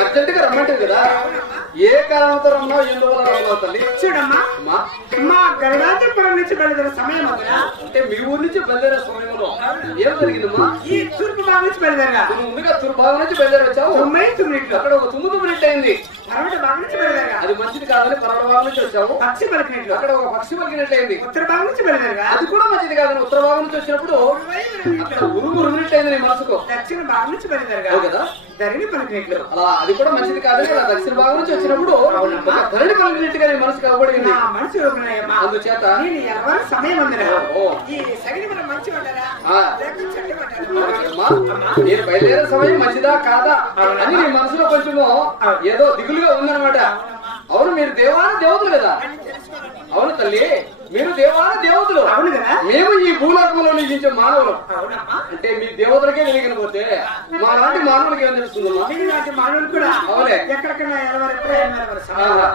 అర్జెంటుగా రమ్మంటే కదా ఏ కారణంతో రమ్మా ఎందువల్ల రమ్మా తల్లి చూడమ్మా మా గరుడాచపురం నుంచి బయలుదేరే సమయం అంటే మీ ఊరు నుంచి బయలుదేరే సమయంలో ఏం జరిగిందమ్మా? ఈ తూర్పు భాగం నుంచి బయలుదేరా. ముందుగా తూర్పు భాగం నుంచి బయలుదేరి వచ్చావు. 9 నిమిషాలు అక్కడ ఒక 9 నిమిషాలు అయింది. పరమట భాగం నుంచి బయలుదేరగా అది మంచిది కాదని పరమట భాగం నుంచి వచ్చాము. పక్షి పలికినట్లు అక్కడ ఒక పక్షి పలికినట్లయింది. ఉత్తర భాగం నుంచి బయలుదేరగా అది కూడా మంచిది కాదని ఉత్తర భాగం నుంచి వచ్చినప్పుడు అక్కడ ఉరుగు ఉరిగినట్లయింది నీ మనసుకు. దక్షిణ భాగం నుంచి బయలుదేరగా కదా ధరణి పలికినట్లు అలా అది కూడా మంచిది కాదని అలా దక్షిణ భాగం నుంచి వచ్చినప్పుడు ఒక ధరణి పలికినట్టుగా నీ మనసు కనబడింది. నా మనసు యోగునాయమ్మా. అందుచేత నేను ఎవరి సమయం ఉందిరా ఓ. ఈ సగిలి మనం మంచి ఉంటారా లేక చెడ్డ అమ్మా, నేను బయలుదేరే సమయం మంచిదా కాదా అని నీ మనసులో కొంచెము ఏదో దిగులుగా ఉందన్నమాట. అవును, మీరు దేవాన దేవతలు కదా. అవును తల్లి, మీరు దేవాన దేవతలు. అవును కదా. మేము ఈ భూలోకంలో నివసించే మానవులు. అవునమ్మా. అంటే మీ దేవతలకే తెలియకపోతే మా లాంటి మానవులకి ఏం తెలుస్తుందమ్మా? ఇలాంటి మానవులు కూడా అవునే. ఎక్కడికన్నా ఎలవారు ఎప్పుడైనా సమయం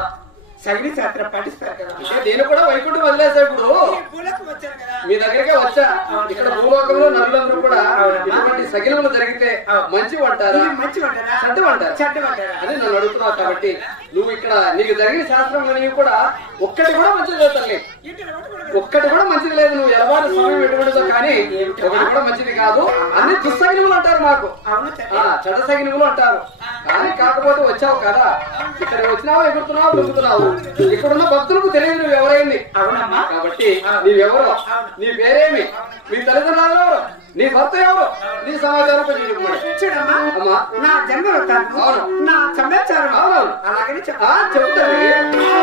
సగిలి శాస్త్రం పాటిస్తారు కదా. అంటే నేను కూడా వైకుంఠం వదిలేసా. ఇప్పుడు పూలకు వచ్చారు కదా. మీ దగ్గరకే వచ్చా. ఇక్కడ భూలోకంలో నరులందరూ కూడా ఇటువంటి సగిలములు జరిగితే మంచి అంటారా మంచి ఉంటారా చెడ్డ అంటారా చెడ్డ ఉంటారా అని నన్ను అడుగుతున్నావు. కాబట్టి నువ్వు ఇక్కడ నీకు జరిగిన శాస్త్రంలో నీవు కూడా ఒక్కటి కూడా మంచిది లేదు తల్లి. ఒక్కటి కూడా మంచిది లేదు. నువ్వు ఎలవారి సమయం ఎటువంటిదో కానీ ఒకటి కూడా మంచిది కాదు. అన్ని దుస్సగినములు అంటారు మాకు. చెడ్డ సగినములు అంటారు. కానీ కాకపోతే వచ్చావు కదా, ఇక్కడ వచ్చినావు, ఎగురుతున్నావు, దొరుకుతున్నావు. ఇక్కడున్న భక్తులకు తెలియదు నువ్వు ఎవరైంది. కాబట్టి నీవెవరో, నీ పేరేమి, నీ తల్లిదండ్రులు ఎవరు, నీ భర్త ఎవరు, నీ సమాచారం కొంచెం చెప్పండి. చూడమ్మా, అమ్మా నా జన్మ వృత్తాంతం, అవును. నా సమాచారం అవును. అలాగని చెప్తాను.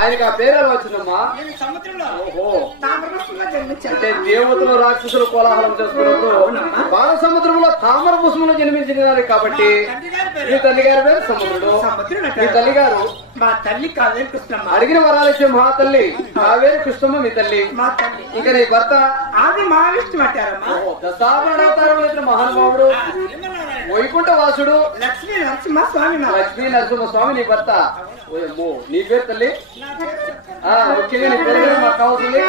ఆయనకి ఆ పేరు ఎలా వచ్చిందమ్మా? అంటే దేవతలు రాక్షసులు కోలాహలం చేసుకున్నప్పుడు బాల సముద్రంలో తామర పుష్పంలో జన్మించినారు. కాబట్టి మీ తల్లి గారి పేరు సముద్రుడు. మీ తల్లి గారు మా తల్లి కావేరి కృష్ణమ్మ. అడిగిన వరాలిచ్చే మా తల్లి కావేరి కృష్ణమ్మ మీ తల్లి. మా తల్లి ఇంకా నీ భర్త ఆది మహావిష్ణు పట్టారమ్మా. దశావతారం వేసిన మహానుభావుడు వైకుంఠ వాసుడు లక్ష్మీ నరసింహ స్వామి. లక్ష్మీ నరసింహ స్వామి నీ భర్త. నీ పేరు తల్లి. ముఖ్యంగా నీ పేరు మాకు కావాల్సింది